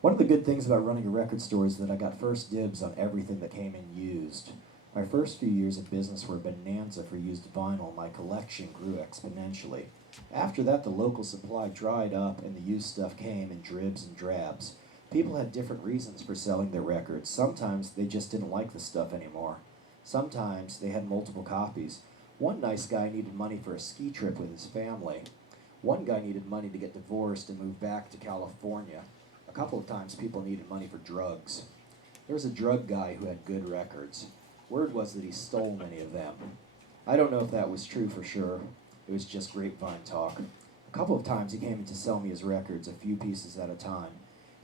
One of the good things about running a record store is that I got first dibs on everything that came in used. My first few years of business were a bonanza for used vinyl. My collection grew exponentially. After that, the local supply dried up and the used stuff came in dribs and drabs. People had different reasons for selling their records. Sometimes they just didn't like the stuff anymore. Sometimes they had multiple copies. One nice guy needed money for a ski trip with his family. One guy needed money to get divorced and move back to California. A couple of times people needed money for drugs. There was a drug guy who had good records. Word was that he stole many of them. I don't know if that was true for sure. It was just grapevine talk. A couple of times he came in to sell me his records, a few pieces at a time.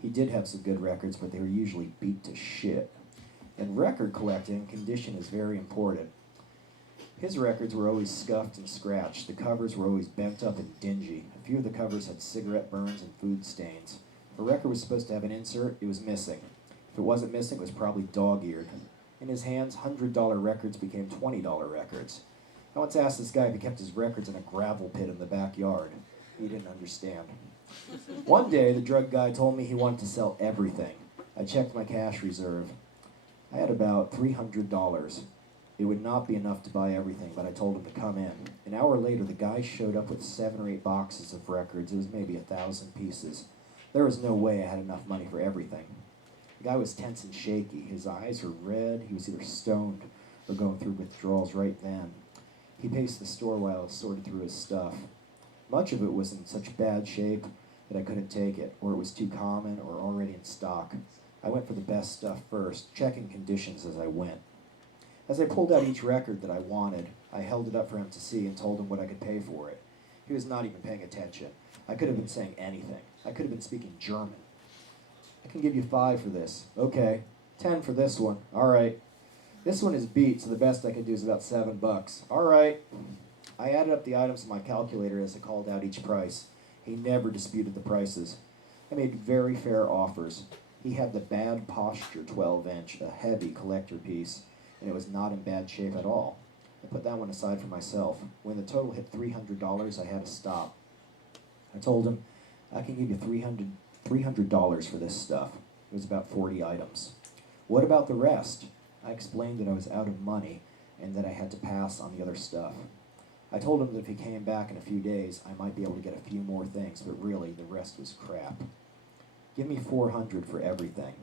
He did have some good records, but they were usually beat to shit. In record collecting, condition is very important. His records were always scuffed and scratched. The covers were always bent up and dingy. A few of the covers had cigarette burns and food stains. If a record was supposed to have an insert, it was missing. If it wasn't missing, it was probably dog-eared. In his hands, $100 records became $20 records. I once asked this guy if he kept his records in a gravel pit in the backyard. He didn't understand. One day, the drug guy told me he wanted to sell everything. I checked my cash reserve. I had about $300. It would not be enough to buy everything, but I told him to come in. An hour later, the guy showed up with 7 or 8 boxes of records. It was maybe 1,000 pieces. There was no way I had enough money for everything. The guy was tense and shaky. His eyes were red. He was either stoned or going through withdrawals right then. He paced the store while I sorted through his stuff. Much of it was in such bad shape that I couldn't take it, or it was too common or already in stock. I went for the best stuff first, checking conditions as I went. As I pulled out each record that I wanted, I held it up for him to see and told him what I could pay for it. He was not even paying attention. I could have been saying anything. I could have been speaking German. I can give you 5 for this. Okay. 10 for this one. All right. This one is beat, so the best I can do is about $7. All right. I added up the items in my calculator as I called out each price. He never disputed the prices. I made very fair offers. He had the bad posture 12-inch, a heavy collector piece, and it was not in bad shape at all. I put that one aside for myself. When the total hit $300, I had to stop. I told him, I can give you $300 for this stuff. It was about 40 items. What about the rest? I explained that I was out of money and that I had to pass on the other stuff. I told him that if he came back in a few days, I might be able to get a few more things, but really, the rest was crap. Give me $400 for everything.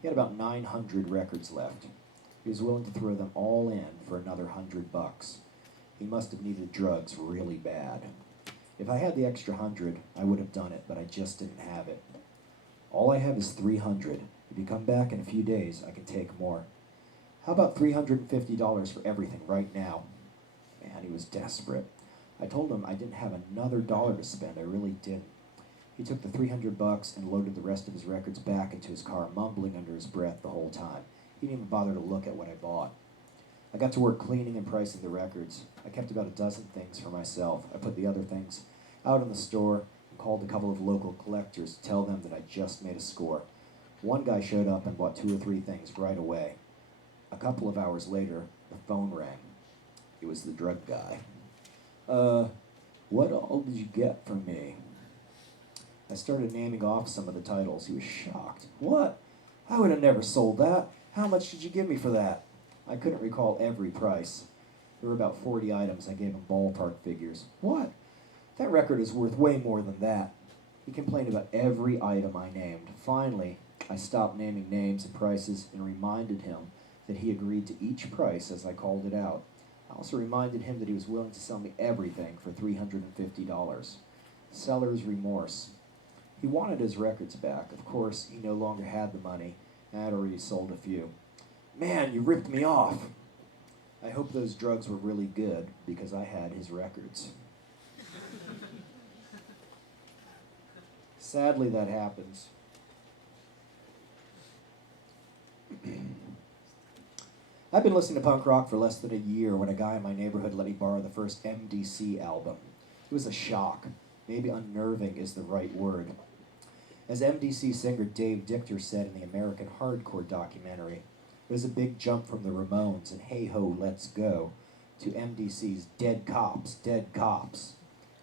He had about 900 records left. He was willing to throw them all in for another $100. He must have needed drugs really bad. If I had the extra 100, I would have done it, but I just didn't have it. All I have is 300. If you come back in a few days, I can take more. How about $350 for everything right now? Man, he was desperate. I told him I didn't have another dollar to spend. I really didn't. He took the $300 and loaded the rest of his records back into his car, mumbling under his breath the whole time. He didn't even bother to look at what I bought. I got to work cleaning and pricing the records. I kept about a dozen things for myself. I put the other things out in the store and called a couple of local collectors to tell them that I just made a score. One guy showed up and bought 2 or 3 things right away. A couple of hours later, the phone rang. It was the drug guy. What all did you get from me? I started naming off some of the titles. He was shocked. What? I would have never sold that. How much did you give me for that? I couldn't recall every price. There were about 40 items. I gave him ballpark figures. What? That record is worth way more than that. He complained about every item I named. Finally, I stopped naming names and prices and reminded him that he agreed to each price as I called it out. I also reminded him that he was willing to sell me everything for $350. Seller's remorse. He wanted his records back. Of course, he no longer had the money. I had already sold a few. Man, you ripped me off. I hope those drugs were really good because I had his records. Sadly, that happens. I've been listening to punk rock for less than a year when a guy in my neighborhood let me borrow the first MDC album. It was a shock. Maybe unnerving is the right word. As MDC singer Dave Dichter said in the American Hardcore documentary, it was a big jump from the Ramones and Hey Ho, Let's Go to MDC's Dead Cops, Dead Cops.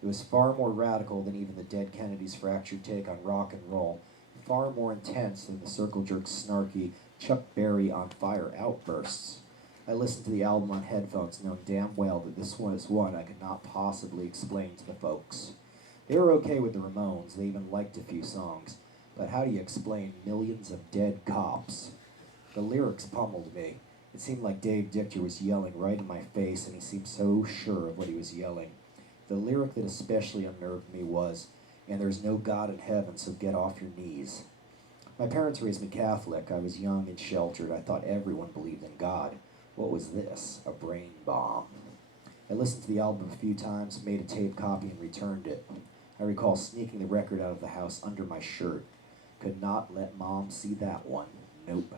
It was far more radical than even the Dead Kennedys' fractured take on rock and roll, far more intense than the Circle Jerk's snarky Chuck Berry on fire outbursts. I listened to the album on headphones, knowing damn well that this one is one I could not possibly explain to the folks. They were okay with the Ramones, they even liked a few songs, but how do you explain millions of dead cops? The lyrics pummeled me. It seemed like Dave Dictor was yelling right in my face, and he seemed so sure of what he was yelling. The lyric that especially unnerved me was, "And there's no God in heaven, so get off your knees." My parents raised me Catholic. I was young and sheltered. I thought everyone believed in God. What was this? A brain bomb. I listened to the album a few times, made a tape copy, and returned it. I recall sneaking the record out of the house under my shirt. Could not let Mom see that one. Nope.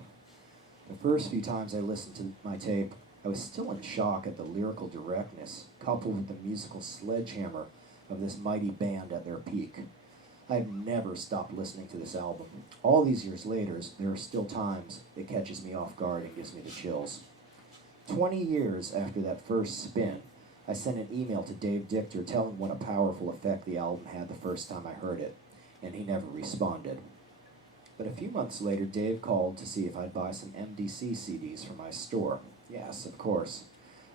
The first few times I listened to my tape, I was still in shock at the lyrical directness, coupled with the musical sledgehammer of this mighty band at their peak. I have never stopped listening to this album. All these years later, there are still times it catches me off guard and gives me the chills. 20 years after that first spin, I sent an email to Dave Dictor telling what a powerful effect the album had the first time I heard it, and he never responded. But a few months later, Dave called to see if I'd buy some MDC CDs from my store. Yes, of course.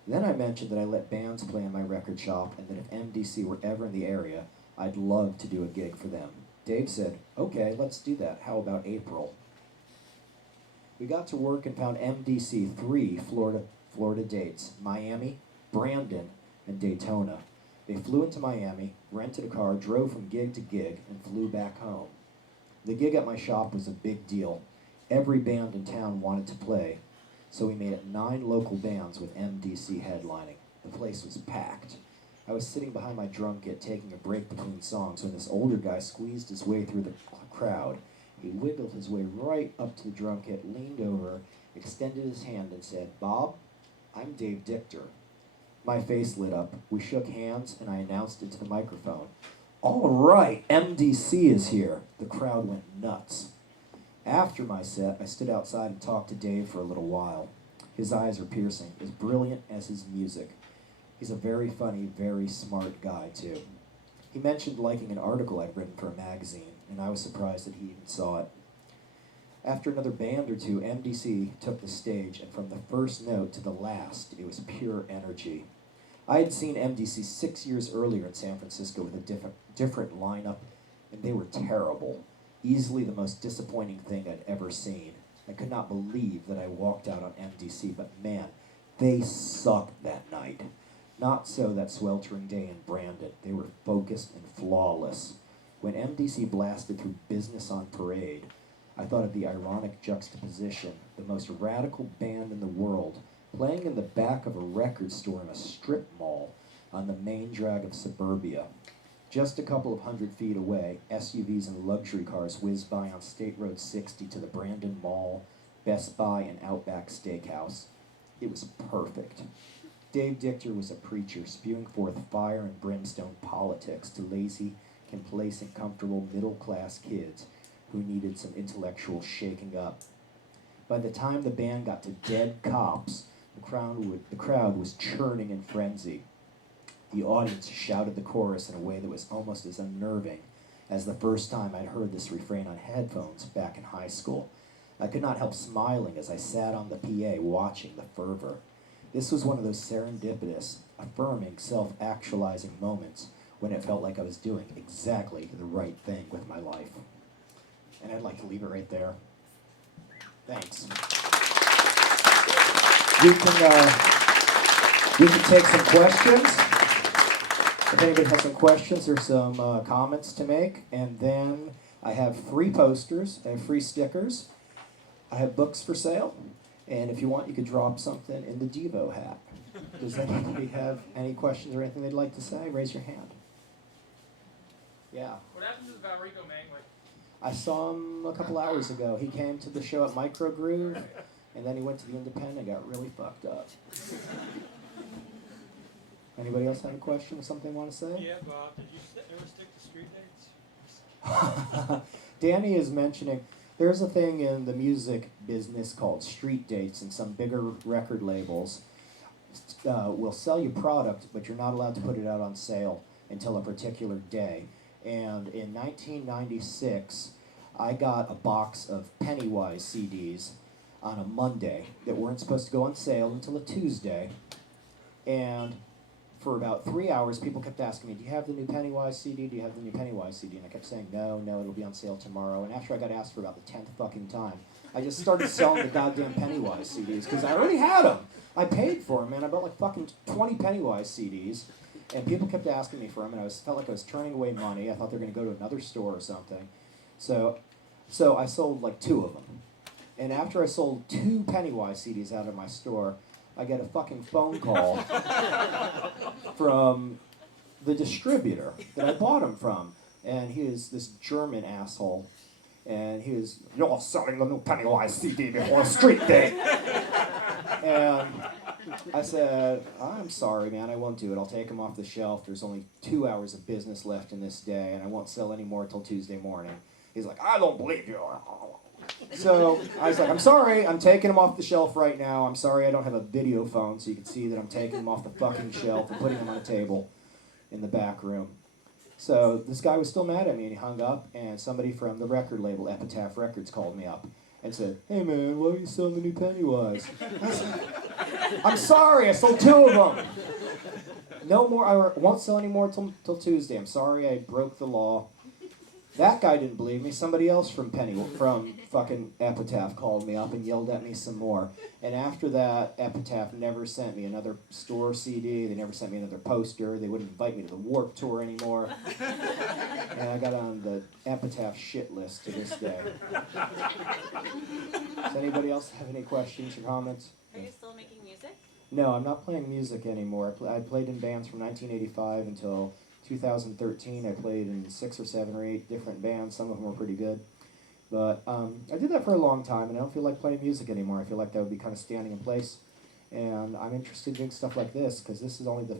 Then I mentioned that I let bands play in my record shop and that if MDC were ever in the area, I'd love to do a gig for them. Dave said, "Okay, let's do that. How about April?" We got to work and found MDC 3 Florida dates: Miami, Brandon, and Daytona. They flew into Miami, rented a car, drove from gig to gig, and flew back home. The gig at my shop was a big deal. Every band in town wanted to play, so we made it 9 local bands with MDC headlining. The place was packed. I was sitting behind my drum kit taking a break between songs when this older guy squeezed his way through the crowd. He wiggled his way right up to the drum kit, leaned over, extended his hand, and said, "Bob, I'm Dave Dictor." My face lit up. We shook hands, and I announced into the microphone, "All right, MDC is here." The crowd went nuts. After my set, I stood outside and talked to Dave for a little while. His eyes are piercing, as brilliant as his music. He's a very funny, very smart guy, too. He mentioned liking an article I'd written for a magazine, and I was surprised that he even saw it. After another band or two, MDC took the stage, and from the first note to the last, it was pure energy. I had seen MDC 6 years earlier in San Francisco with a different lineup, and they were terrible. Easily the most disappointing thing I'd ever seen. I could not believe that I walked out on MDC, but man, they sucked that night. Not so that sweltering day in Brandon. They were focused and flawless. When MDC blasted through Business on Parade, I thought of the ironic juxtaposition, the most radical band in the world, playing in the back of a record store in a strip mall on the main drag of suburbia. Just a couple of 100 feet away, SUVs and luxury cars whizzed by on State Road 60 to the Brandon Mall, Best Buy, and Outback Steakhouse. It was perfect. Dave Dictor was a preacher, spewing forth fire and brimstone politics to lazy, complacent, comfortable middle-class kids who needed some intellectual shaking up. By the time the band got to Dead Cops, the crowd was churning in frenzy. The audience shouted the chorus in a way that was almost as unnerving as the first time I'd heard this refrain on headphones back in high school. I could not help smiling as I sat on the PA watching the fervor. This was one of those serendipitous, affirming, self-actualizing moments when it felt like I was doing exactly the right thing with my life. And I'd like to leave it right there. Thanks. We can take some questions. If anybody has some questions or some comments to make. And then I have free posters, I have free stickers, I have books for sale. And if you want, you could drop something in the Devo hat. Does anybody have any questions or anything they'd like to say? Raise your hand. Yeah. What happened to the Valrico Mangler? I saw him a couple hours ago. He came to the show at Micro Groove, and then he went to the Independent and got really fucked up. Anybody else have a question or something they want to say? Yeah, Bob. Did you ever stick to street dates? Danny is mentioning there's a thing in the music business called street dates, and some bigger record labels will sell you product, but you're not allowed to put it out on sale until a particular day. And in 1996, I got a box of Pennywise CDs on a Monday that weren't supposed to go on sale until a Tuesday. And for about 3 hours, people kept asking me, do you have the new Pennywise CD? Do you have the new Pennywise CD? And I kept saying, no, it'll be on sale tomorrow. And after I got asked for about the 10th fucking time, I just started selling the goddamn Pennywise CDs because I already had them. I paid for them, man. I bought like fucking 20 Pennywise CDs. And people kept asking me for them, and I felt like I was turning away money. I thought they were going to go to another store or something. So I sold like 2 of them. And after I sold 2 Pennywise CDs out of my store, I get a fucking phone call from the distributor that I bought them from. And he is this German asshole. And he was, you're selling the new Pennywise CD before Street Day. And I said, I'm sorry, man, I won't do it. I'll take them off the shelf. There's only 2 hours of business left in this day, and I won't sell any more till Tuesday morning. He's like, I don't believe you. So I was like, I'm sorry, I'm taking them off the shelf right now. I'm sorry I don't have a video phone so you can see that I'm taking them off the fucking shelf and putting them on a table in the back room. So this guy was still mad at me, and he hung up, and somebody from the record label, Epitaph Records, called me up and said, hey man, why are you selling the new Pennywise? I'm sorry, I sold 2 of them. No more, I won't sell any more till Tuesday. I'm sorry, I broke the law. That guy didn't believe me. Somebody else from fucking Epitaph called me up and yelled at me some more. And after that, Epitaph never sent me another store CD. They never sent me another poster. They wouldn't invite me to the Warp Tour anymore. And I got on the Epitaph shit list to this day. Does anybody else have any questions or comments? Are you still making music? No, I'm not playing music anymore. I played in bands from 1985 until 2013. I played in 6 or 7 or 8 different bands. Some of them were pretty good. But I did that for a long time, and I don't feel like playing music anymore. I feel like that would be kind of standing in place. And I'm interested in doing stuff like this, because this is only the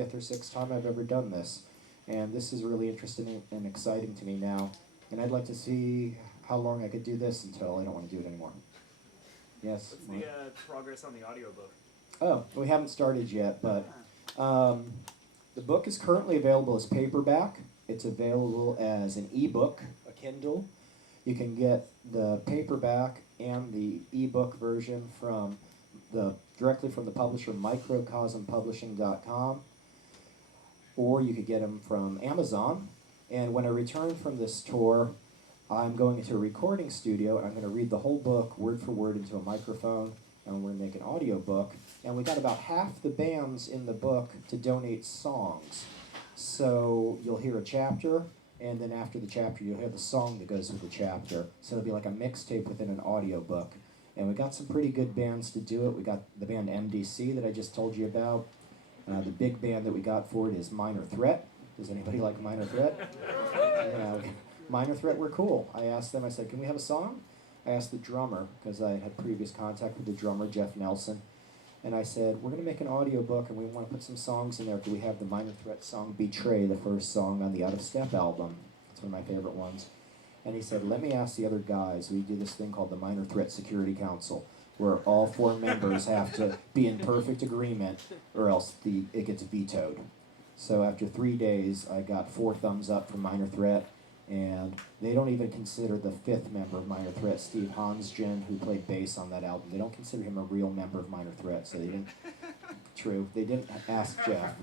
5th or 6th time I've ever done this. And this is really interesting and exciting to me now. And I'd like to see how long I could do this until I don't want to do it anymore. Yes? What's the progress on the audiobook? Oh, we haven't started yet, but the book is currently available as paperback. It's available as an ebook, a Kindle. You can get the paperback and the ebook version directly from the publisher, microcosmpublishing.com, or you could get them from Amazon. And when I return from this tour, I'm going into a recording studio, and I'm going to read the whole book word for word into a microphone, and we're going to make an audio book. And we got about half the bands in the book to donate songs. So you'll hear a chapter, and then after the chapter, you'll hear the song that goes with the chapter. So it'll be like a mixtape within an audio book. And we got some pretty good bands to do it. We got the band MDC that I just told you about. The big band that we got for it is Minor Threat. Does anybody like Minor Threat? Yeah, Minor Threat were cool. I asked them, I said, can we have a song? I asked the drummer, because I had previous contact with the drummer, Jeff Nelson. And I said, we're going to make an audio book, and we want to put some songs in there. Do we have the Minor Threat song, Betray, the first song on the Out of Step album? It's one of my favorite ones. And he said, let me ask the other guys. We do this thing called the Minor Threat Security Council, where all 4 members have to be in perfect agreement, or else it gets vetoed. So after 3 days, I got 4 thumbs up from Minor Threat, and they don't even consider the 5th member of Minor Threat, Steve Hansgen, who played bass on that album. They don't consider him a real member of Minor Threat, so they didn't. True, they didn't ask Jeff.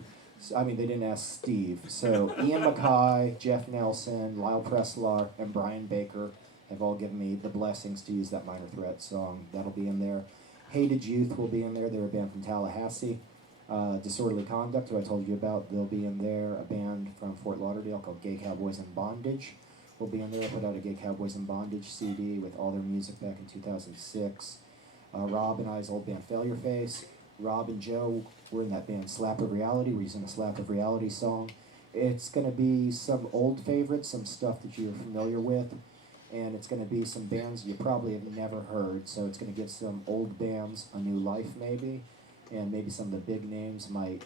They didn't ask Steve. So Ian MacKay, Jeff Nelson, Lyle Preslar, and Brian Baker have all given me the blessings to use that Minor Threat song. That'll be in there. Hated Youth will be in there. They're a band from Tallahassee. Disorderly Conduct, who I told you about, they'll be in there. A band from Fort Lauderdale called Gay Cowboys in Bondage will be in there. I put out a Gay Cowboys in Bondage CD with all their music back in 2006. Rob and I's old band Failure Face. Rob and Joe were in that band Slap of Reality. We're using a Slap of Reality song. It's going to be some old favorites, some stuff that you're familiar with, and it's going to be some bands you probably have never heard. So it's going to give some old bands a new life, maybe. And maybe some of the big names might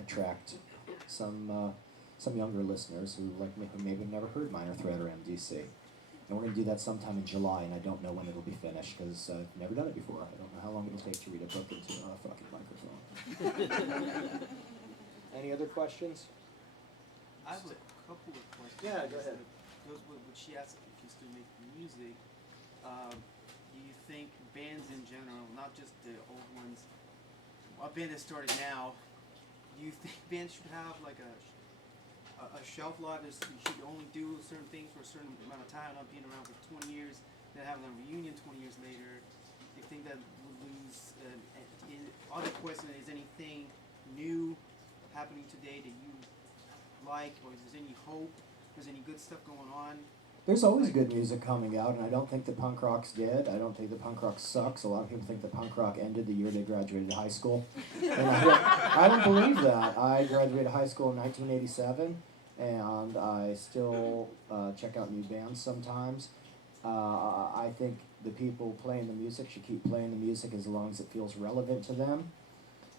attract some younger listeners who maybe never heard Minor Threat or MDC. And we're going to do that sometime in July, and I don't know when it'll be finished because I've never done it before. I don't know how long it'll take to read a book into a fucking microphone. Any other questions? I have a couple of questions. Yeah, go ahead. goes with what she asked if you still make music. Do you think bands in general, not just the old ones, a band that started now, do you think bands should have like a shelf life? You should only do certain things for a certain amount of time, not being around for 20 years, then having a reunion 20 years later? Do you think that would lose? Other question: is anything new happening today that you like, or is there any hope? Is any good stuff going on? There's always good music coming out, and I don't think that punk rock's dead. I don't think that punk rock sucks. A lot of people think that punk rock ended the year they graduated high school. And I don't believe that. I graduated high school in 1987, and I still check out new bands sometimes. I think the people playing the music should keep playing the music as long as it feels relevant to them.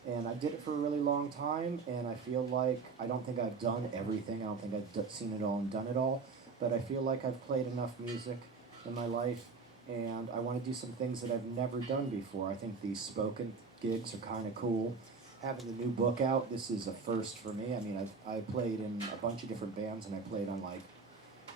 And I did it for a really long time, and I feel like I don't think I've done everything. I don't think I've seen it all and done it all. But I feel like I've played enough music in my life, and I want to do some things that I've never done before. I think these spoken gigs are kind of cool. Having the new book out, this is a first for me. I mean, I played in a bunch of different bands, and I played on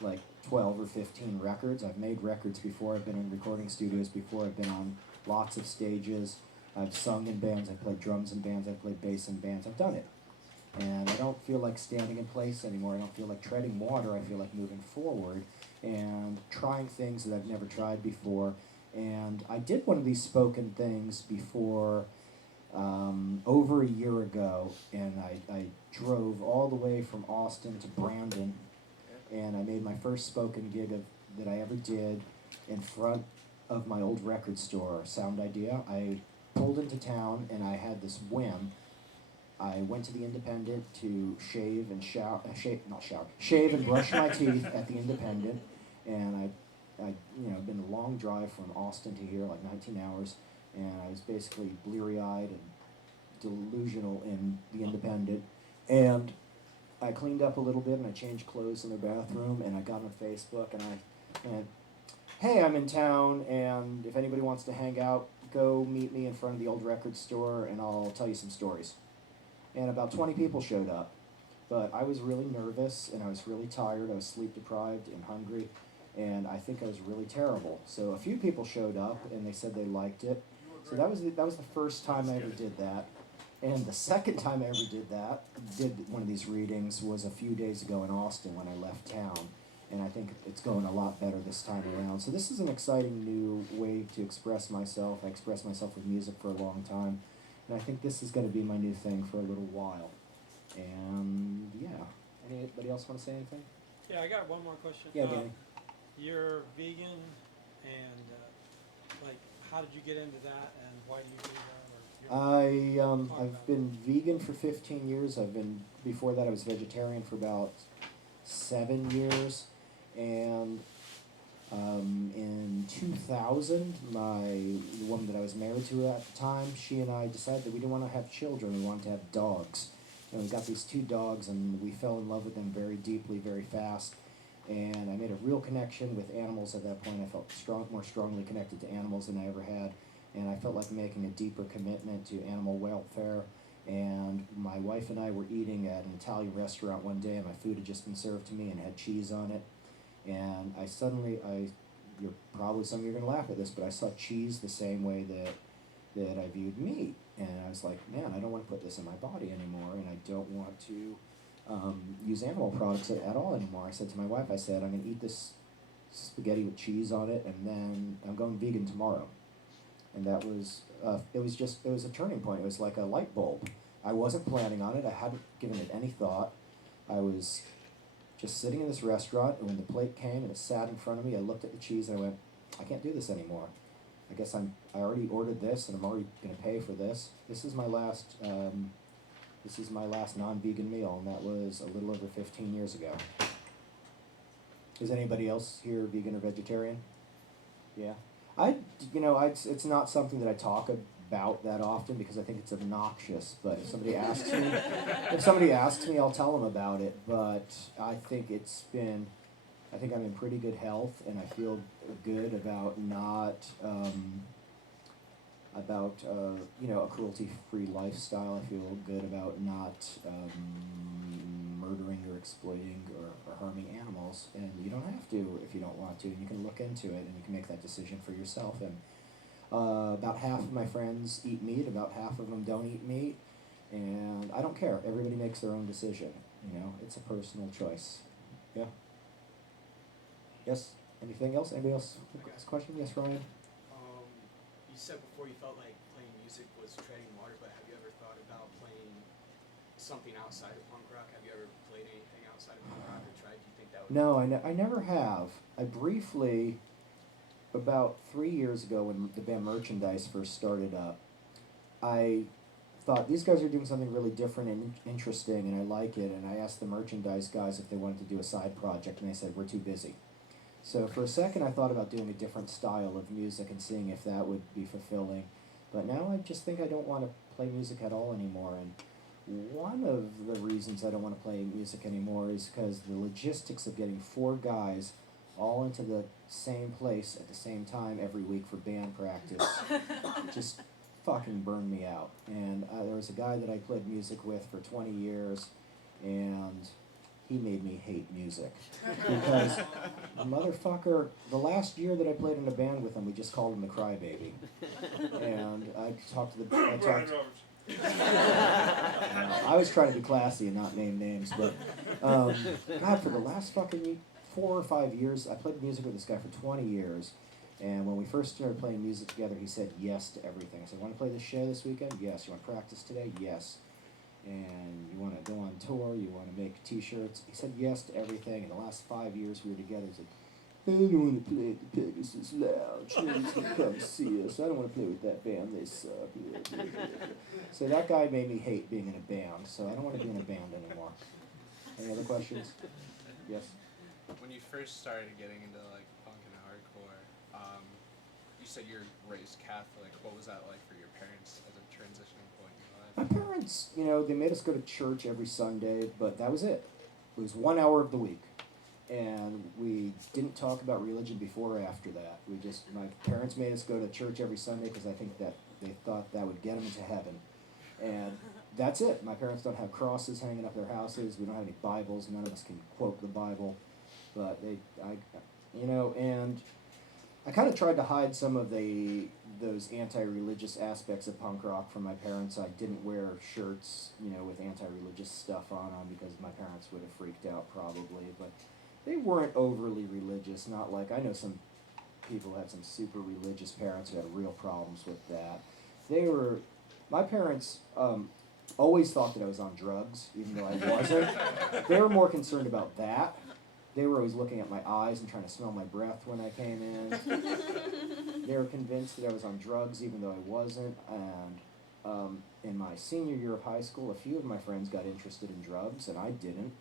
like 12 or 15 records. I've made records before. I've been in recording studios before. I've been on lots of stages. I've sung in bands. I've played drums in bands. I've played bass in bands. I've done it. And I don't feel like standing in place anymore. I don't feel like treading water. I feel like moving forward and trying things that I've never tried before. And I did one of these spoken things before over a year ago, and I drove all the way from Austin to Brandon, and I made my first spoken gig that I ever did in front of my old record store, Sound Idea. I pulled into town, and I had this whim. I went to the Independent to shave and shave and brush my teeth at the Independent, and I been a long drive from Austin to here, like 19 hours, and I was basically bleary-eyed and delusional in the Independent, and I cleaned up a little bit, and I changed clothes in the bathroom, and I got on Facebook, and I went, hey, I'm in town, and if anybody wants to hang out, go meet me in front of the old record store, and I'll tell you some stories. And about 20 people showed up, but I was really nervous, and I was really tired. I was sleep deprived and hungry, and I think I was really terrible. So a few people showed up, and they said they liked it. So that was the first time I ever did that. And the second time I ever did one of these readings, was a few days ago in Austin when I left town. And I think it's going a lot better this time around. So this is an exciting new way to express myself. I express myself with music for a long time. And I think this is going to be my new thing for a little while. And yeah. Anybody else want to say anything? Yeah, I got one more question. Yeah, Danny. You're vegan, and like, how did you get into that, and why do you do that? I've been vegan for 15 years. Before that I was vegetarian for about 7 years, and in 2000, the woman that I was married to at the time, she and I decided that we didn't want to have children, we wanted to have dogs. And we got these 2 dogs, and we fell in love with them very deeply, very fast. And I made a real connection with animals at that point. I felt more strongly connected to animals than I ever had. And I felt like making a deeper commitment to animal welfare. And my wife and I were eating at an Italian restaurant one day, and my food had just been served to me and had cheese on it. And some of you are going to laugh at this, but I saw cheese the same way that I viewed meat. And I was like, man, I don't want to put this in my body anymore, and I don't want to use animal products at all anymore. I said to my wife, I'm going to eat this spaghetti with cheese on it, and then I'm going vegan tomorrow. And that was, it was a turning point. It was like a light bulb. I wasn't planning on it. I hadn't given it any thought. I was just sitting in this restaurant, and when the plate came and it sat in front of me, I looked at the cheese and I went, I can't do this anymore. I guess I already ordered this, and I'm already going to pay for this. This is my last non-vegan meal, and that was a little over 15 years ago. Is anybody else here vegan or vegetarian? Yeah. It's not something that I talk about that often because I think it's obnoxious. But if somebody asks me, I'll tell them about it. But I think I'm in pretty good health, and I feel good about not a cruelty-free lifestyle. I feel good about not murdering or exploiting or harming animals, and you don't have to if you don't want to, and you can look into it and you can make that decision for yourself. And about half of my friends eat meat, about half of them don't eat meat, and I don't care. Everybody makes their own decision. You know, it's a personal choice. Yeah. Yes. Anything else? Anybody else? Last question? Yes, Ryan. You said before you felt like playing music was treading water, but have you ever thought about playing something outside of punk rock? Have you ever played anything outside of punk rock or tried? Do you think that would? No, I never have. I briefly, about 3 years ago when the band Merchandise first started up, I thought these guys are doing something really different and interesting, and I like it, and I asked the Merchandise guys if they wanted to do a side project, and they said, we're too busy. So for a second I thought about doing a different style of music and seeing if that would be fulfilling, but now I just think I don't want to play music at all anymore. And one of the reasons I don't want to play music anymore is because the logistics of getting 4 guys all into the same place at the same time every week for band practice just fucking burned me out. And there was a guy that I played music with for 20 years, and he made me hate music. Because the motherfucker, the last year that I played in a band with him, we just called him the Crybaby. And I talked to I was trying to be classy and not name names, but God, for the last fucking 4 or 5 years, I played music with this guy for 20 years, and when we first started playing music together, he said yes to everything. I said, want to play this show this weekend? Yes. You want to practice today? Yes. And you want to go on tour? You want to make t-shirts? He said yes to everything. In the last 5 years we were together, he said, I don't want to play at the Pegasus Lounge. Nobody's going to come see us. I don't want to play with that band. They suck. So that guy made me hate being in a band, so I don't want to be in a band anymore. Any other questions? Yes? When you first started getting into like punk and hardcore, you said you're raised Catholic. What was that like for your parents as a transitioning point in your life? My parents, you know, they made us go to church every Sunday, but that was it. It was 1 hour of the week. And we didn't talk about religion before or after that. My parents made us go to church every Sunday because I think that they thought that would get them into heaven. And that's it. My parents don't have crosses hanging up their houses. We don't have any Bibles. None of us can quote the Bible. But and I kind of tried to hide some of those anti-religious aspects of punk rock from my parents. I didn't wear shirts, with anti-religious stuff on them because my parents would have freaked out probably. But they weren't overly religious. Not like, I know some people had some super religious parents who had real problems with that. My parents always thought that I was on drugs, even though I wasn't. They were more concerned about that. They were always looking at my eyes and trying to smell my breath when I came in. They were convinced that I was on drugs, even though I wasn't. And in my senior year of high school, a few of my friends got interested in drugs, and I didn't.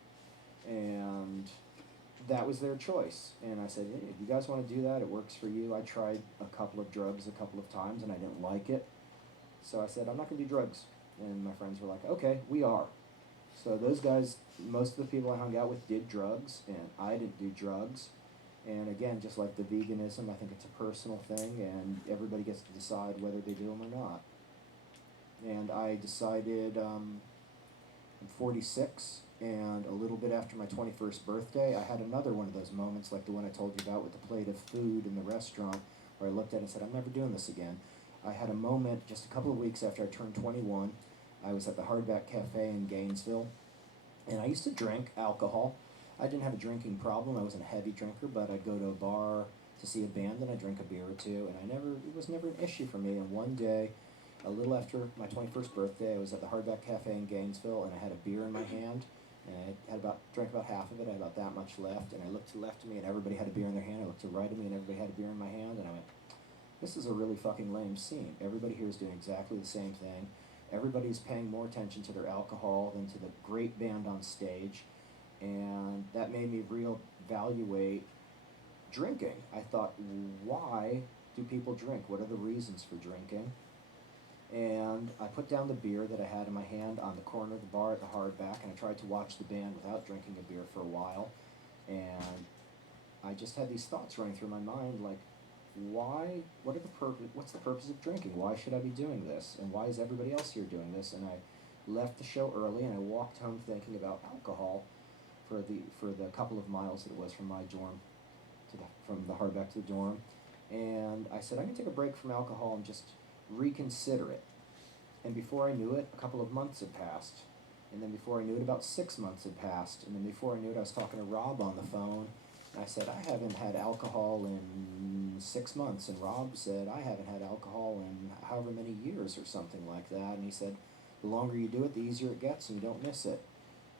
And that was their choice. And I said, hey, if you guys want to do that, it works for you. I tried a couple of drugs a couple of times, and I didn't like it. So I said, I'm not going to do drugs. And my friends were like, okay, we are. So those guys, most of the people I hung out with did drugs, and I didn't do drugs. And again, just like the veganism, I think it's a personal thing, and everybody gets to decide whether they do them or not. And I decided, I'm 46, and a little bit after my 21st birthday, I had another one of those moments like the one I told you about with the plate of food in the restaurant, where I looked at it and said, I'm never doing this again. I had a moment just a couple of weeks after I turned 21. I was at the Hardback Cafe in Gainesville, and I used to drink alcohol. I didn't have a drinking problem. I wasn't a heavy drinker, but I'd go to a bar to see a band, and I'd drink a beer or two, and it was never an issue for me. And one day, a little after my 21st birthday, I was at the Hardback Cafe in Gainesville, and I had a beer in my hand, and I drank about half of it. I had about that much left, and I looked to the left of me, and everybody had a beer in their hand. I looked to the right of me, and everybody had a beer in my hand, and I went, this is a really fucking lame scene. Everybody here is doing exactly the same thing. Everybody's paying more attention to their alcohol than to the great band on stage, and that made me reevaluate drinking. I thought, why do people drink? What are the reasons for drinking? And I put down the beer that I had in my hand on the corner of the bar at the Hardback, and I tried to watch the band without drinking a beer for a while, and I just had these thoughts running through my mind, like, what's the purpose of drinking? Why should I be doing this? And why is everybody else here doing this? And I left the show early, and I walked home thinking about alcohol, for the couple of miles that it was from my dorm from the hardback to the dorm. And I said, I'm going to take a break from alcohol and just reconsider it. And before I knew it, a couple of months had passed. And then before I knew it, about 6 months had passed. And then before I knew it, I was talking to Rob on the phone. And I said, I haven't had alcohol in 6 months. And Rob said, I haven't had alcohol in however many years or something like that. And he said, the longer you do it, the easier it gets and you don't miss it.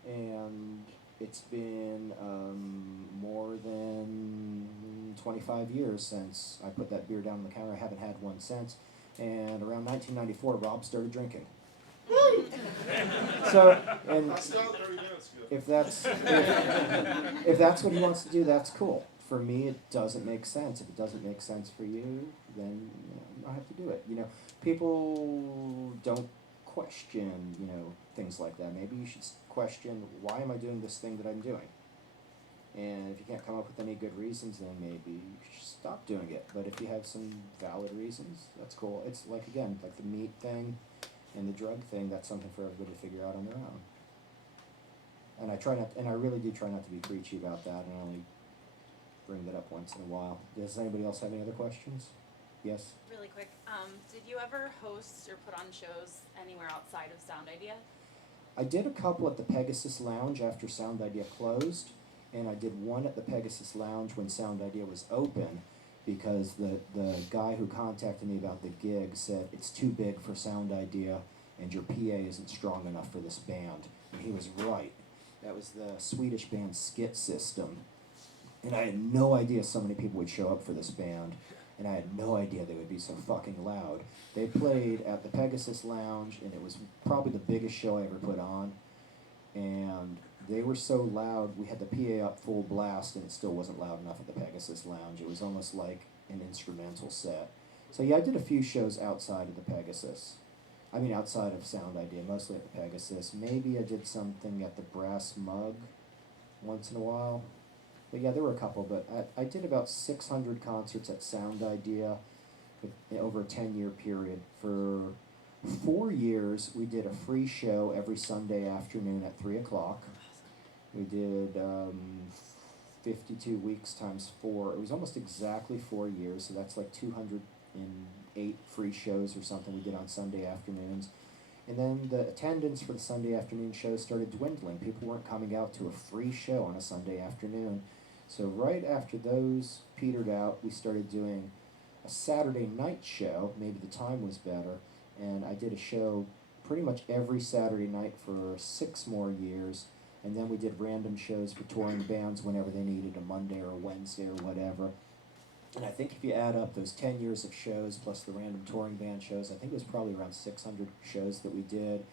And it's been more than 25 years since I put that beer down on the counter. I haven't had one since. And around 1994, Rob started drinking. So, and if that's what he wants to do, that's cool. For me, it doesn't make sense. If it doesn't make sense for you, then I have to do it. People don't question, things like that. Maybe you should question, why am I doing this thing that I'm doing? And if you can't come up with any good reasons, then maybe you should stop doing it. But if you have some valid reasons, that's cool. It's like, again, like the meat thing and the drug thing, that's something for everybody to figure out on their own. And I really do try not to be preachy about that, and only bring that up once in a while. Does anybody else have any other questions? Yes? Really quick, did you ever host or put on shows anywhere outside of Sound Idea? I did a couple at the Pegasus Lounge after Sound Idea closed, and I did one at the Pegasus Lounge when Sound Idea was open, because the guy who contacted me about the gig said, it's too big for Sound Idea, and your PA isn't strong enough for this band. And he was right. That was the Swedish band Skit System. And I had no idea so many people would show up for this band, and I had no idea they would be so fucking loud. They played at the Pegasus Lounge, and it was probably the biggest show I ever put on. And they were so loud, we had the PA up full blast, and it still wasn't loud enough at the Pegasus Lounge. It was almost like an instrumental set. So yeah, I did a few shows outside of the Pegasus. Outside of Sound Idea, mostly at the Pegasus. Maybe I did something at the Brass Mug once in a while. But yeah, there were a couple, but I did about 600 concerts at Sound Idea over a 10-year period. For 4 years, we did a free show every Sunday afternoon at 3 o'clock. We did 52 weeks times 4. It was almost exactly 4 years, so that's like 208 free shows or something we did on Sunday afternoons. And then the attendance for the Sunday afternoon shows started dwindling. People weren't coming out to a free show on a Sunday afternoon. So right after those petered out, we started doing a Saturday night show. Maybe the time was better. And I did a show pretty much every Saturday night for 6 more years. And then we did random shows for touring bands whenever they needed a Monday or a Wednesday or whatever. And I think if you add up those 10 years of shows plus the random touring band shows, I think it was probably around 600 shows that we did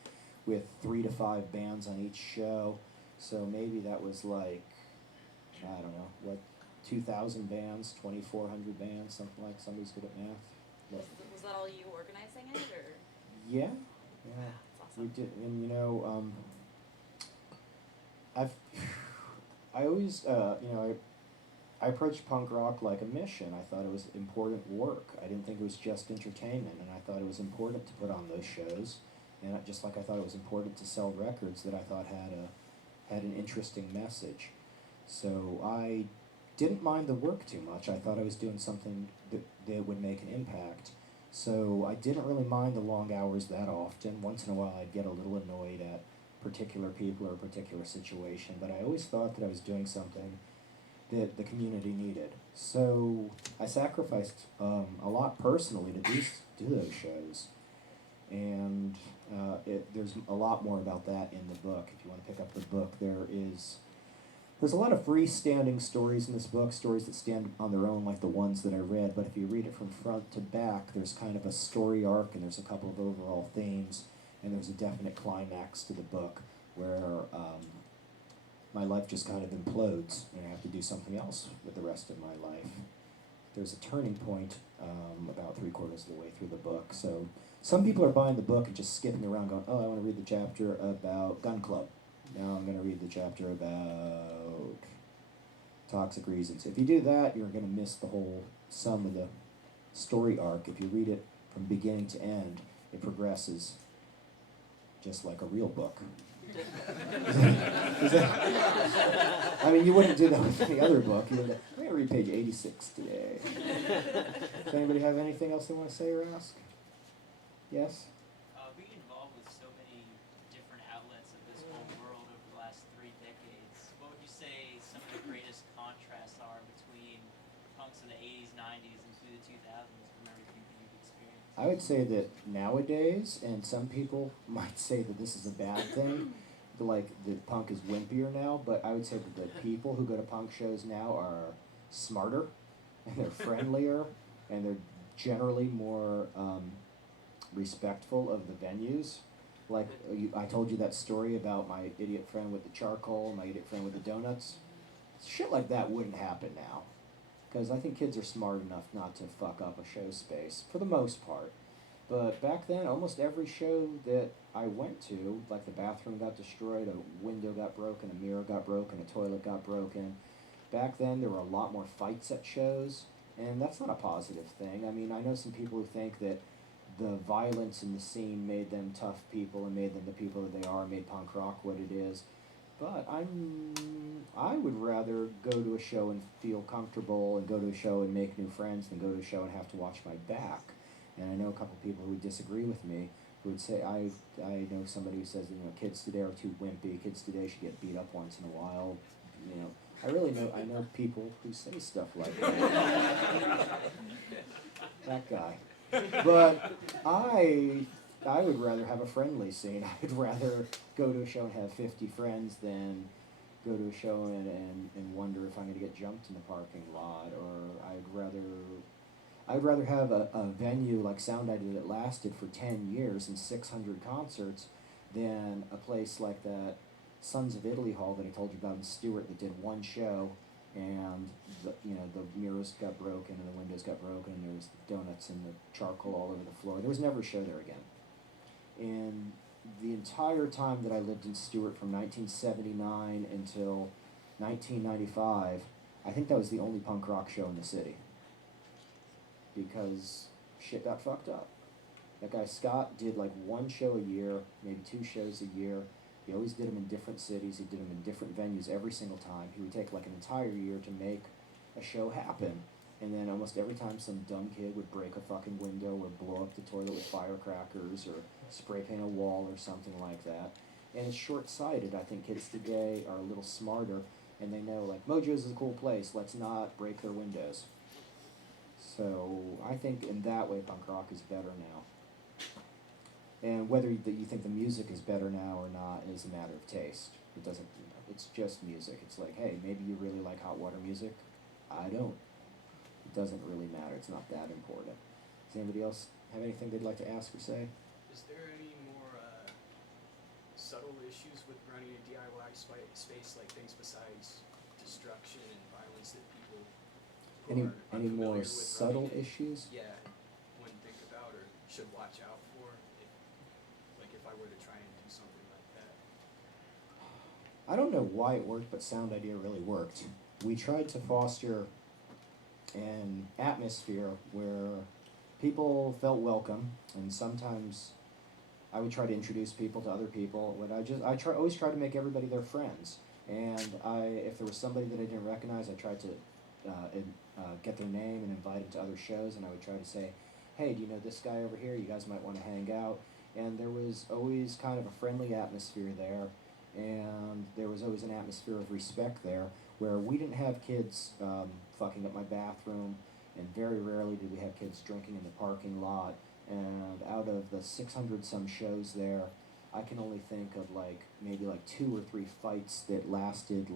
with 3 to 5 bands on each show. So maybe that was like, I don't know, 2,000 bands, 2,400 bands, something like. Somebody's good at math. But Was that all you organizing it, or? yeah, That's awesome. we did. And I always, I approached punk rock like a mission. I thought it was important work. I didn't think it was just entertainment, and I thought it was important to put on those shows. And just like I thought it was important to sell records that I thought had an interesting message. So I didn't mind the work too much. I thought I was doing something that would make an impact. So I didn't really mind the long hours that often. Once in a while I'd get a little annoyed at particular people or a particular situation, but I always thought that I was doing something that the community needed. So I sacrificed a lot personally to do those shows. And there's a lot more about that in the book. If you want to pick up the book, there's a lot of freestanding stories in this book, stories that stand on their own like the ones that I read, but if you read it from front to back, there's kind of a story arc, and there's a couple of overall themes, and there's a definite climax to the book where my life just kind of implodes, and I have to do something else with the rest of my life. There's a turning point about 3/4 of the way through the book, so some people are buying the book and just skipping around going, oh, I want to read the chapter about Gun Club. Now I'm going to read the chapter about Toxic Reasons. If you do that, you're going to miss the whole sum of the story arc. If you read it from beginning to end, it progresses just like a real book. I mean, you wouldn't do that with any other book. You would, I'm going to read page 86 today. Does anybody have anything else they want to say or ask? Yes? Being involved with so many different outlets of this whole world over the last 3 decades, what would you say some of the greatest contrasts are between punks in the 80s, 90s, and through the 2000s from everything that you've experienced? I would say that nowadays, and some people might say that this is a bad thing, like that punk is wimpier now, but I would say that the people who go to punk shows now are smarter, and they're friendlier, and they're generally more respectful of the venues. Like I told you that story about my idiot friend with the charcoal, my idiot friend with the donuts. Shit like that wouldn't happen now, because I think kids are smart enough not to fuck up a show space for the most part. But back then, almost every show that I went to, like the bathroom got destroyed, a window got broken, a mirror got broken, a toilet got broken. Back then, there were a lot more fights at shows, and that's not a positive thing. I mean, I know some people who think that the violence in the scene made them tough people and made them the people that they are, made punk rock what it is. But I would rather go to a show and feel comfortable and go to a show and make new friends than go to a show and have to watch my back. And I know a couple people who would disagree with me, who would say, I know somebody who says, kids today are too wimpy, kids today should get beat up once in a while. I know people who say stuff like that. That guy. But I would rather have a friendly scene. I would rather go to a show and have 50 friends than go to a show and wonder if I'm going to get jumped in the parking lot. Or I'd rather have a venue like Sound Idea that lasted for 10 years and 600 concerts than a place like that Sons of Italy Hall that I told you about in Stewart that did one show and the mirrors got broken and the windows got broken and there was donuts and the charcoal all over the floor. There was never a show there again. And the entire time that I lived in Stewart from 1979 until 1995, I think that was the only punk rock show in the city. Because shit got fucked up. That guy Scott did like one show a year, maybe 2 shows a year. He always did them in different cities. He did them in different venues every single time. He would take like an entire year to make a show happen. And then almost every time some dumb kid would break a fucking window or blow up the toilet with firecrackers or spray paint a wall or something like that. And it's short-sighted. I think kids today are a little smarter and they know like Mojo's is a cool place. Let's not break their windows. So I think in that way punk rock is better now. And whether you think the music is better now or not is a matter of taste. It doesn't, it's just music. It's like, hey, maybe you really like hot water music. I don't. It doesn't really matter. It's not that important. Does anybody else have anything they'd like to ask or say? Is there any more subtle issues with running a DIY space, like things besides destruction and violence that people Any are more unfamiliar with subtle running it? issues? Yeah, wouldn't think about or should watch out for, if I were to try and do something like that. I don't know why it worked, but Sound Idea really worked. We tried to foster an atmosphere where people felt welcome, and sometimes I would try to introduce people to other people. Always try to make everybody their friends. And if there was somebody that I didn't recognize, I tried to get their name and invite them to other shows, and I would try to say, hey, do you know this guy over here? You guys might want to hang out. And there was always kind of a friendly atmosphere there, and there was always an atmosphere of respect there, where we didn't have kids fucking up my bathroom, and very rarely did we have kids drinking in the parking lot. And out of the 600 some shows there, I can only think of maybe 2 or 3 fights that lasted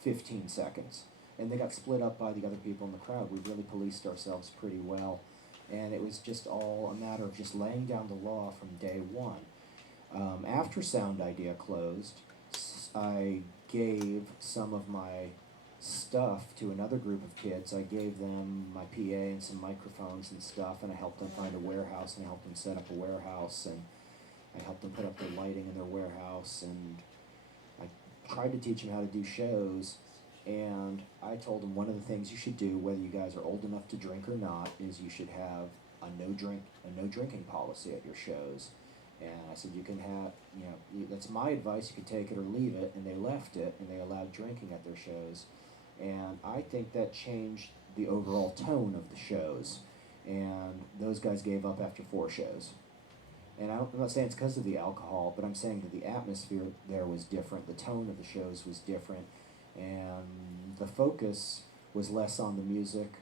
15 seconds. And they got split up by the other people in the crowd. We really policed ourselves pretty well. And it was just all a matter of just laying down the law from day one. After Sound Idea closed, I gave some of my stuff to another group of kids. I gave them my PA and some microphones and stuff, and I helped them find a warehouse, and I helped them set up a warehouse, and I helped them put up their lighting in their warehouse, and I tried to teach them how to do shows. And I told them one of the things you should do, whether you guys are old enough to drink or not, is you should have a no drinking policy at your shows. And I said, you can have, that's my advice, you can take it or leave it, and they left it, and they allowed drinking at their shows. And I think that changed the overall tone of the shows. And those guys gave up after 4 shows. And I'm not saying it's because of the alcohol, but I'm saying that the atmosphere there was different, the tone of the shows was different, and the focus was less on the music,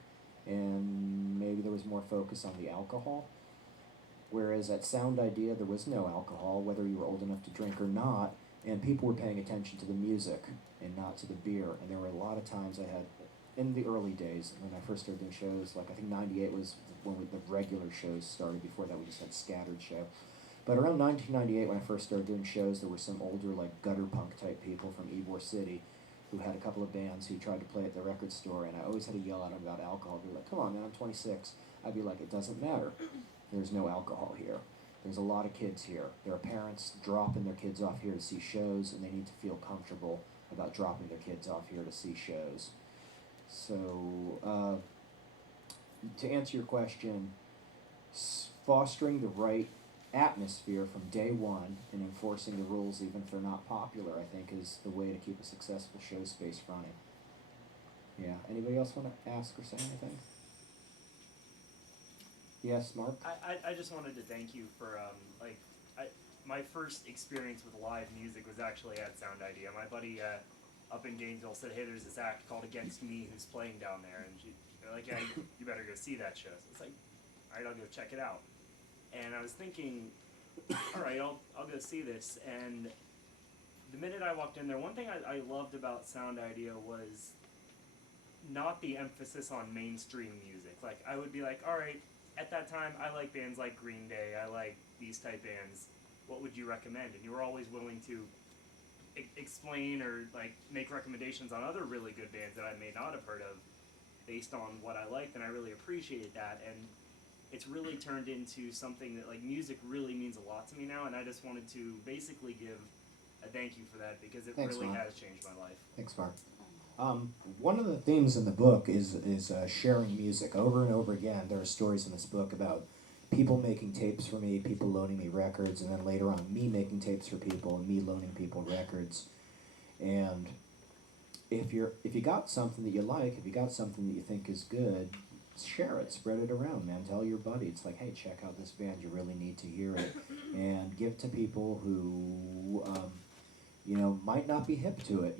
and maybe there was more focus on the alcohol. Whereas at Sound Idea, there was no alcohol, whether you were old enough to drink or not, and people were paying attention to the music and not to the beer. And there were a lot of times I had, in the early days, when I first started doing shows, like I think 98 was when the regular shows started. Before that, we just had scattered show. But around 1998, when I first started doing shows, there were some older, like, gutter punk type people from Ybor City who had a couple of bands who tried to play at the record store, and I always had to yell at them about alcohol. They'd be like, come on, man, I'm 26. I'd be like, it doesn't matter. There's no alcohol here. There's a lot of kids here. There are parents dropping their kids off here to see shows, and they need to feel comfortable about dropping their kids off here to see shows. So, to answer your question, fostering the right atmosphere from day one and enforcing the rules even if they're not popular, I think, is the way to keep a successful show space running. Yeah. Anybody else want to ask or say anything? Yes, Mark? I just wanted to thank you for, my first experience with live music was actually at Sound Idea. My buddy up in Gainesville said, hey, there's this act called Against Me who's playing down there. And they're like, yeah, you better go see that show. So it's like, all right, I'll go check it out. And I was thinking, all right, I'll go see this. And the minute I walked in there, one thing I loved about Sound Idea was not the emphasis on mainstream music. Like, I would be like, all right, at that time, I like bands like Green Day, I like these type bands. What would you recommend? And you were always willing to explain or, like, make recommendations on other really good bands that I may not have heard of based on what I liked, and I really appreciated that. And it's really turned into something that, like, music really means a lot to me now, and I just wanted to basically give a thank you for that because it Thanks, really Mark. has changed my life. Thanks, Mark. One of the themes in the book is sharing music. Over and over again, there are stories in this book about people making tapes for me, people loaning me records, and then later on me making tapes for people and me loaning people records. And if you got something that you like, if you got something that you think is good, share it, spread it around, man. Tell your buddy. It's like, hey, check out this band. You really need to hear it, and give to people who might not be hip to it.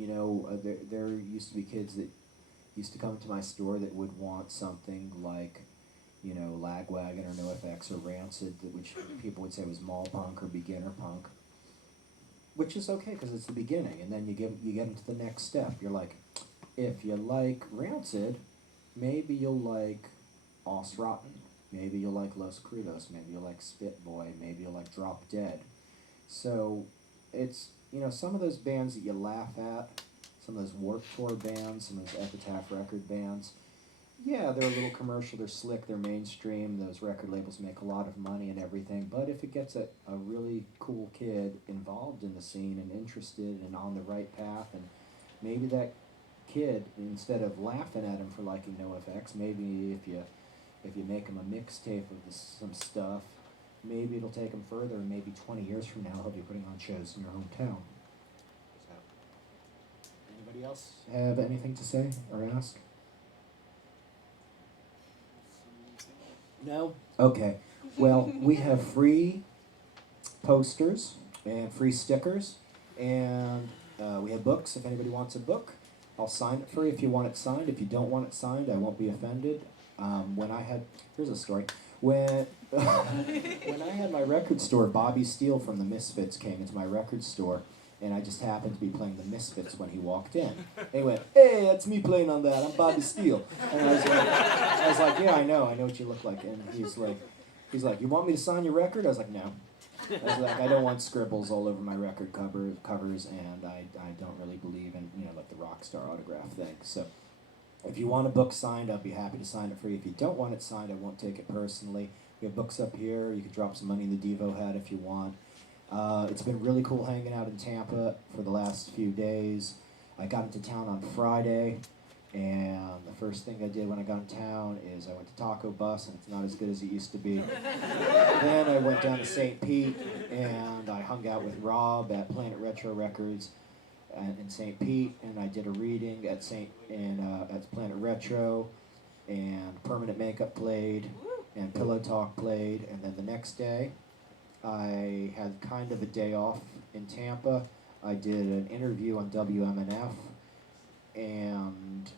There used to be kids that used to come to my store that would want something like, Lagwagon or NoFX or Rancid, which people would say was mall punk or beginner punk, which is okay because it's the beginning, and then you get into the next step. You're like, if you like Rancid, maybe you'll like Os Rotten, maybe you'll like Los Crudos, maybe you'll like Spit Boy, maybe you'll like Drop Dead. So it's, some of those bands that you laugh at, some of those Warped Tour bands, some of those Epitaph record bands, yeah, they're a little commercial, they're slick, they're mainstream, those record labels make a lot of money and everything, but if it gets a really cool kid involved in the scene and interested and on the right path, and maybe that kid, instead of laughing at him for liking NoFX, maybe if you make him a mixtape of some stuff, maybe it'll take him further, and maybe 20 years from now he'll be putting on shows in your hometown. So, anybody else have anything to say or ask? No? Okay. Well, we have free posters and free stickers, and we have books. If anybody wants a book, I'll sign it for you if you want it signed. If you don't want it signed, I won't be offended. Here's a story. When I had my record store, Bobby Steele from the Misfits came into my record store, and I just happened to be playing the Misfits when he walked in. And he went, hey, that's me playing on that, I'm Bobby Steele. And I was like, yeah, I know what you look like. And he's like, you want me to sign your record? I was like, no. I was like, I don't want scribbles all over my record covers, and I don't really believe in, like the rock star autograph thing. So if you want a book signed, I'll be happy to sign it for you. If you don't want it signed, I won't take it personally. We have books up here. You can drop some money in the Devo hat if you want. It's been really cool hanging out in Tampa for the last few days. I got into town on Friday, and the first thing I did when I got in town is I went to Taco Bus, and it's not as good as it used to be. Then I went down to St. Pete, and I hung out with Rob at Planet Retro Records in St. Pete, and I did a reading at Planet Retro, and Permanent Makeup played, and Pillow Talk played, and then the next day I had kind of a day off in Tampa. I did an interview on WMNF, and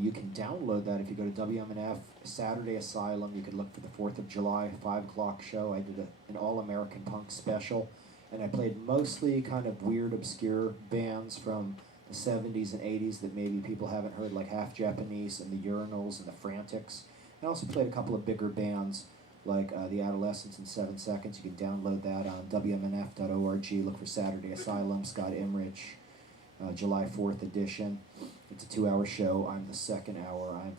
you can download that if you go to WMNF Saturday Asylum. You can look for the 4th of July 5 o'clock show. I did an all-American punk special, and I played mostly kind of weird, obscure bands from the 70s and 80s that maybe people haven't heard, like Half Japanese and the Urinals and the Frantics. I also played a couple of bigger bands like the Adolescents and 7 Seconds. You can download that on WMNF.org. Look for Saturday Asylum, Scott Imrich, July 4th edition. It's a 2-hour show. I'm the second hour. I'm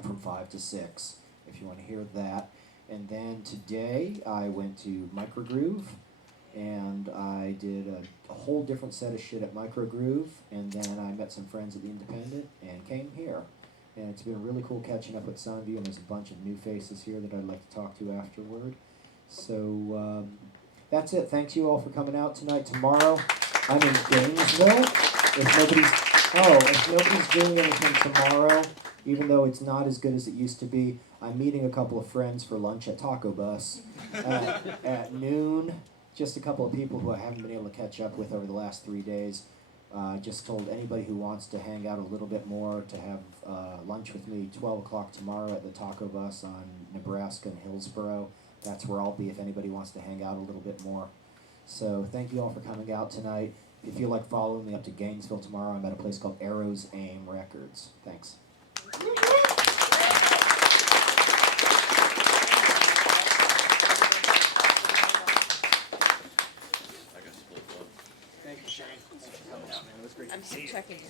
from 5 to 6, if you want to hear that. And then today I went to Microgroove, and I did a whole different set of shit at Microgroove, and then I met some friends at the Independent and came here. And it's been really cool catching up with some of you, and there's a bunch of new faces here that I'd like to talk to afterward. So that's it. Thanks you all for coming out tonight. Tomorrow I'm in Gainesville. If nobody's doing anything tomorrow, even though it's not as good as it used to be, I'm meeting a couple of friends for lunch at Taco Bus at noon. Just a couple of people who I haven't been able to catch up with over the last 3 days. Just told anybody who wants to hang out a little bit more to have lunch with me 12 o'clock tomorrow at the Taco Bus on Nebraska and Hillsboro. That's where I'll be if anybody wants to hang out a little bit more. So thank you all for coming out tonight. If you feel like following me up to Gainesville tomorrow, I'm at a place called Arrows Aim Records. Thanks. Thank you, Shane. Thanks for coming out, man. It was great. I'm checking you.